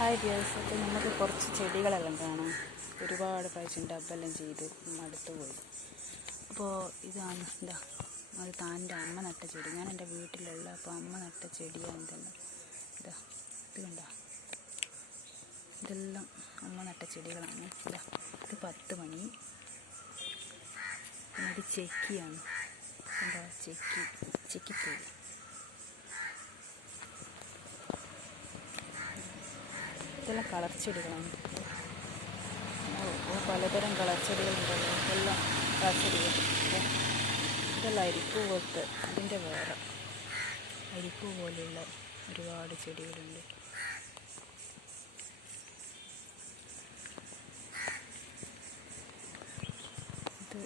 Hi dears. അപ്പോൾ നമുക്ക് കുറച്ച് ചെടികളെല്ലാം കാണാം. ഒരുപാട് പ്രാവശ്യം ഡബ്ബെല്ലാം ചെയ്ത് മടുത്തു പോയി. അപ്പോൾ ഇതാണ് എന്താ അത് താൻ്റെ അമ്മ നട്ട ചെടി. ഞാൻ എൻ്റെ വീട്ടിലുള്ള അപ്പോൾ അമ്മ നട്ട ചെടിയാണ് ഇതെല്ലാം. ഇതാ ഇത് കണ്ട, ഇതെല്ലാം അമ്മ നട്ട ചെടികളാണ്. ഇതാ ഇത് 10 മണി, ഇത് ചെക്കിയാണ്. എന്താ ചെക്കിപ്പൂവ്. ഇതെല്ലാം കളർ ചെടികളാണ്. പലതരം കളർ ചെടികളുണ്ടല്ലോ. ഇതെല്ലാം കളർ ചെടികൾ. ഇതെല്ലാം അരിപ്പൂ പോലത്തെ, അതിൻ്റെ വേറെ അരിപ്പൂ പോലെയുള്ള ഒരുപാട് ചെടികളുണ്ട്.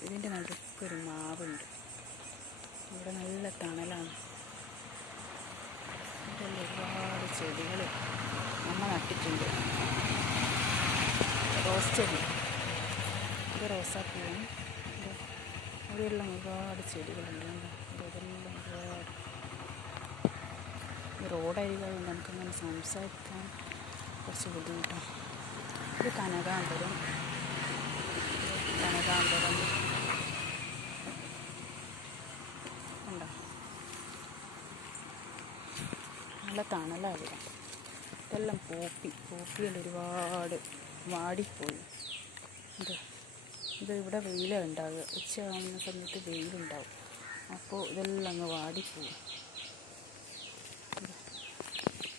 ഇതിൻ്റെ നടുക്കൊരു മാവുണ്ട്. ഇവിടെ നല്ല തണലാണ്. ഇതെല്ലാം ഒരുപാട് ചെടികൾ അമ്മ നട്ടിട്ടുണ്ട്. റോസ് ചെടി, ഇത് റോസാപ്പൂവാണ്. അവിടെയെല്ലാം ഒരുപാട് ചെടികളുണ്ട്. ഇതെല്ലാം ഒരുപാട് റോഡരികായതുകൊണ്ട് നമുക്കങ്ങനെ സംസാരിക്കാൻ കുറച്ച് ബുദ്ധിമുട്ടാണ്. ഇത് കനകാമ്പരം ഉണ്ടോ, നല്ല തണലാണ് ഇവിടെ. ഇതെല്ലാം പോപ്പിയിൽ ഒരുപാട് വാടിപ്പോയി. ഇത് ഇവിടെ വെയിലാണ് ഉണ്ടാവുക. ഉച്ചയാവുന്ന സമയത്ത് വെയിലുണ്ടാവും. അപ്പോൾ ഇതെല്ലാം അങ്ങ് വാടിപ്പോവും.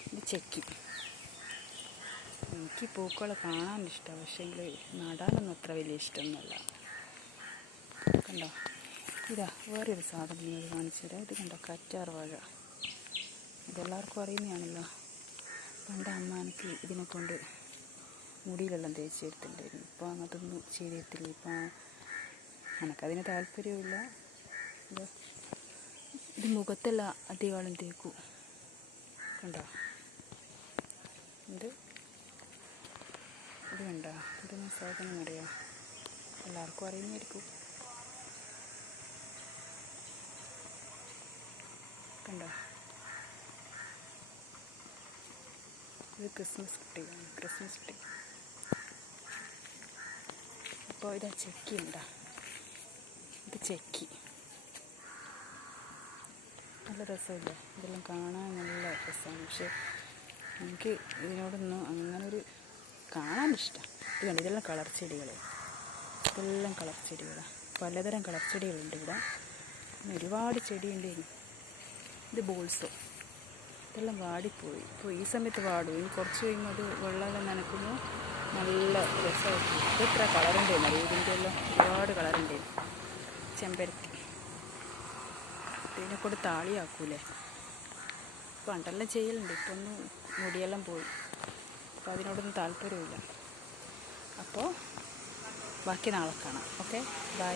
ഇത് ചെക്കി. എനിക്ക് പൂക്കളെ കാണാനിഷ്ടമാണ്, പക്ഷേ നടാനൊന്നും അത്ര വലിയ ഇഷ്ടമൊന്നുമല്ല. കണ്ടോ, ഇതാ വേറൊരു സാധനം നിങ്ങൾ കാണിച്ചു തരാം. ഇത് കണ്ടോ, കറ്റാർ വാഴ. ഇതെല്ലാവർക്കും അറിയുന്നതാണല്ലോ. പണ്ട് അമ്മ എനിക്ക് ഇതിനെ കൊണ്ട് മുടിയിലെല്ലാം തേച്ചെടുത്തിട്ടുണ്ടായിരുന്നു. ഇപ്പോൾ അതൊന്നും ചെയ്തിട്ടില്ല. ഇപ്പം എനിക്കതിന് താല്പര്യമില്ല. ഇത് മുഖത്തെല്ലാം അധികം തേക്കും. കണ്ടോ, ഇത് കണ്ടോ, ഇതൊന്നും സാധനം അറിയാം, എല്ലാവർക്കും അറിയുന്നതായിരിക്കും. കണ്ടോ, ഇത് ക്രിസ്മസ് ട്രീ. അപ്പോൾ ഇതാ ചെക്കി ഉണ്ടോ, ഇത് ചെക്കി. നല്ല രസമില്ല, ഇതെല്ലാം കാണാൻ നല്ല രസമാണ്. പക്ഷെ എനിക്ക് ഇതിനോടൊന്നും അങ്ങനൊരു കാണാനിഷ്ടം. ഇത് കണ്ടോ, ഇതെല്ലാം കളർ ചെടികളാണ്. പലതരം കളർ ചെടികളുണ്ട് ഇവിടെ. ഒരുപാട് ചെടിയുണ്ട്. ഇത് ബോൾസോ. ഇതെല്ലാം വാടിപ്പോയി. ഇപ്പോൾ ഈ സമയത്ത് വാടും. ഇനി കുറച്ച് കഴിയുമ്പോൾ അത് വെള്ളമെല്ലാം നനയ്ക്കുമ്പോൾ നല്ല രസമായിരിക്കും. ഇത് എത്ര കളറുണ്ടെന്ന് അറിയാം. ഇതിൻ്റെ എല്ലാം ഒരുപാട് കളറുണ്ട്. ചെമ്പരത്തി, ഇതിനെക്കൊണ്ട് താളിയാക്കൂലേ. പണ്ടെല്ലാം ചെയ്യലുണ്ട്. ഇപ്പം ഒന്നും മുടിയെല്ലാം പോയി. അപ്പോൾ അതിനോടൊന്നും താല്പര്യമില്ല. അപ്പോൾ ബാക്കി നാളെ കാണാം. Okay, by.